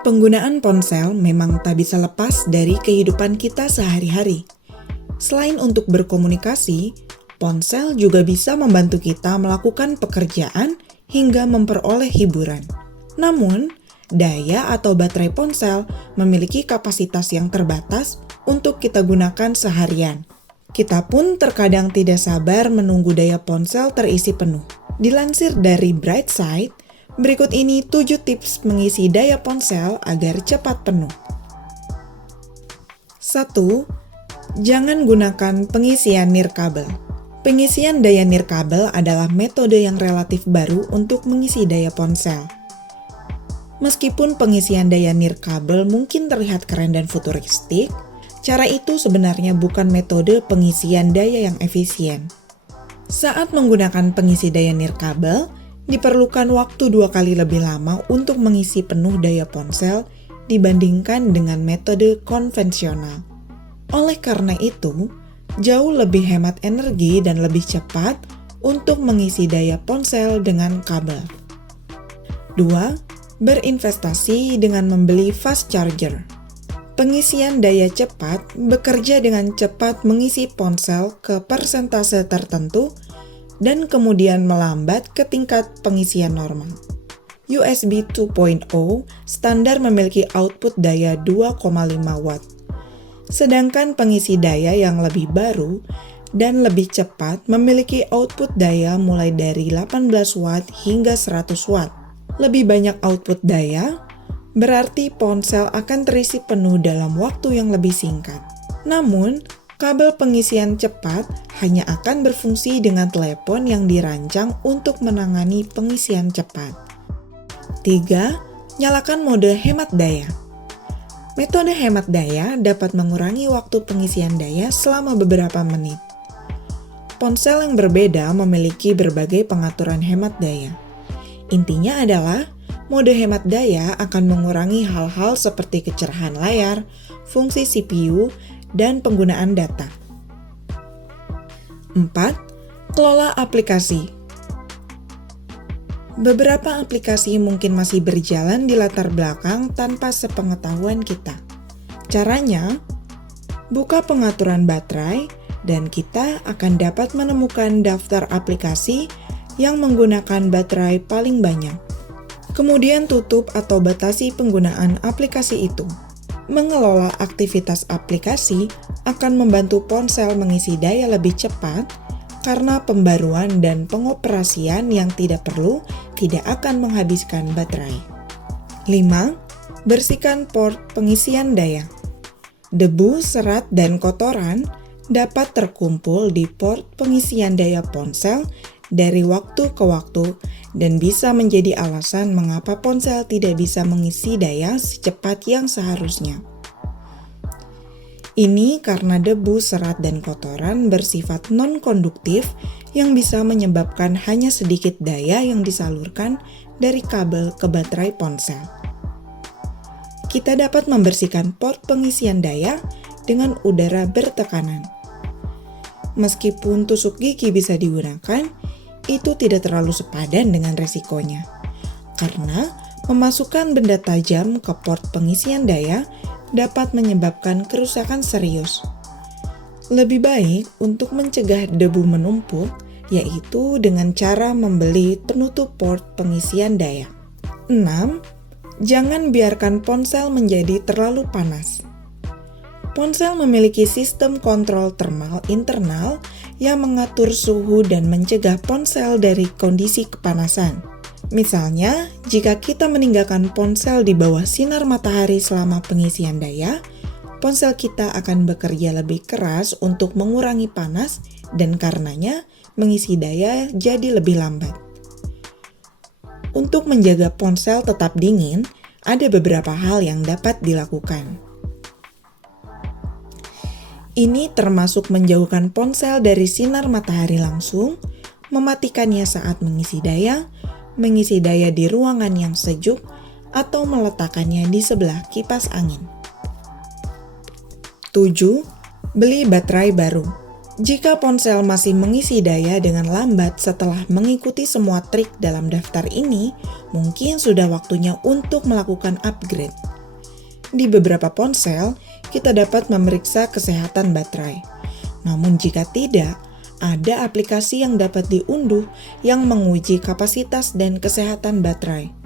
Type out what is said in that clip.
Penggunaan ponsel memang tak bisa lepas dari kehidupan kita sehari-hari. Selain untuk berkomunikasi, ponsel juga bisa membantu kita melakukan pekerjaan hingga memperoleh hiburan. Namun, daya atau baterai ponsel memiliki kapasitas yang terbatas untuk kita gunakan seharian. Kita pun terkadang tidak sabar menunggu daya ponsel terisi penuh. Dilansir dari Brightside, berikut ini 7 tips mengisi daya ponsel agar cepat penuh. 1. Jangan gunakan pengisian nirkabel. Pengisian daya nirkabel adalah metode yang relatif baru untuk mengisi daya ponsel. Meskipun pengisian daya nirkabel mungkin terlihat keren dan futuristik, cara itu sebenarnya bukan metode pengisian daya yang efisien. Saat menggunakan pengisi daya nirkabel, diperlukan waktu 2 kali lebih lama untuk mengisi penuh daya ponsel dibandingkan dengan metode konvensional. Oleh karena itu, jauh lebih hemat energi dan lebih cepat untuk mengisi daya ponsel dengan kabel. 2. Berinvestasi dengan membeli fast charger. Pengisian daya cepat bekerja dengan cepat mengisi ponsel ke persentase tertentu dan kemudian melambat ke tingkat pengisian normal. USB 2.0 standar memiliki output daya 2,5 watt. Sedangkan pengisi daya yang lebih baru dan lebih cepat memiliki output daya mulai dari 18 watt hingga 100 watt. Lebih banyak output daya berarti ponsel akan terisi penuh dalam waktu yang lebih singkat. Namun, kabel pengisian cepat hanya akan berfungsi dengan telepon yang dirancang untuk menangani pengisian cepat. 3. Nyalakan mode hemat daya. Metode hemat daya dapat mengurangi waktu pengisian daya selama beberapa menit. Ponsel yang berbeda memiliki berbagai pengaturan hemat daya. Intinya adalah, mode hemat daya akan mengurangi hal-hal seperti kecerahan layar, fungsi CPU, dan penggunaan data. 4. Kelola aplikasi. Beberapa aplikasi mungkin masih berjalan di latar belakang tanpa sepengetahuan kita. Caranya, buka pengaturan baterai dan kita akan dapat menemukan daftar aplikasi yang menggunakan baterai paling banyak. Kemudian tutup atau batasi penggunaan aplikasi itu. Mengelola aktivitas aplikasi akan membantu ponsel mengisi daya lebih cepat karena pembaruan dan pengoperasian yang tidak perlu tidak akan menghabiskan baterai. 5. Bersihkan port pengisian daya. Debu, serat, dan kotoran dapat terkumpul di port pengisian daya ponsel dari waktu ke waktu dan bisa menjadi alasan mengapa ponsel tidak bisa mengisi daya secepat yang seharusnya. Ini karena debu, serat, dan kotoran bersifat non-konduktif yang bisa menyebabkan hanya sedikit daya yang disalurkan dari kabel ke baterai ponsel. Kita dapat membersihkan port pengisian daya dengan udara bertekanan. Meskipun tusuk gigi bisa digunakan, itu tidak terlalu sepadan dengan resikonya, karena memasukkan benda tajam ke port pengisian daya dapat menyebabkan kerusakan serius. Lebih baik untuk mencegah debu menumpuk, yaitu dengan cara membeli penutup port pengisian daya. 6. Jangan biarkan ponsel menjadi terlalu panas. Ponsel memiliki sistem kontrol termal internal yang mengatur suhu dan mencegah ponsel dari kondisi kepanasan. Misalnya, jika kita meninggalkan ponsel di bawah sinar matahari selama pengisian daya, ponsel kita akan bekerja lebih keras untuk mengurangi panas dan karenanya mengisi daya jadi lebih lambat. Untuk menjaga ponsel tetap dingin, ada beberapa hal yang dapat dilakukan. Ini termasuk menjauhkan ponsel dari sinar matahari langsung, mematikannya saat mengisi daya di ruangan yang sejuk, atau meletakkannya di sebelah kipas angin. 7. Beli baterai baru. Jika ponsel masih mengisi daya dengan lambat setelah mengikuti semua trik dalam daftar ini, mungkin sudah waktunya untuk melakukan upgrade. Di beberapa ponsel, kita dapat memeriksa kesehatan baterai. Namun jika tidak, ada aplikasi yang dapat diunduh yang menguji kapasitas dan kesehatan baterai.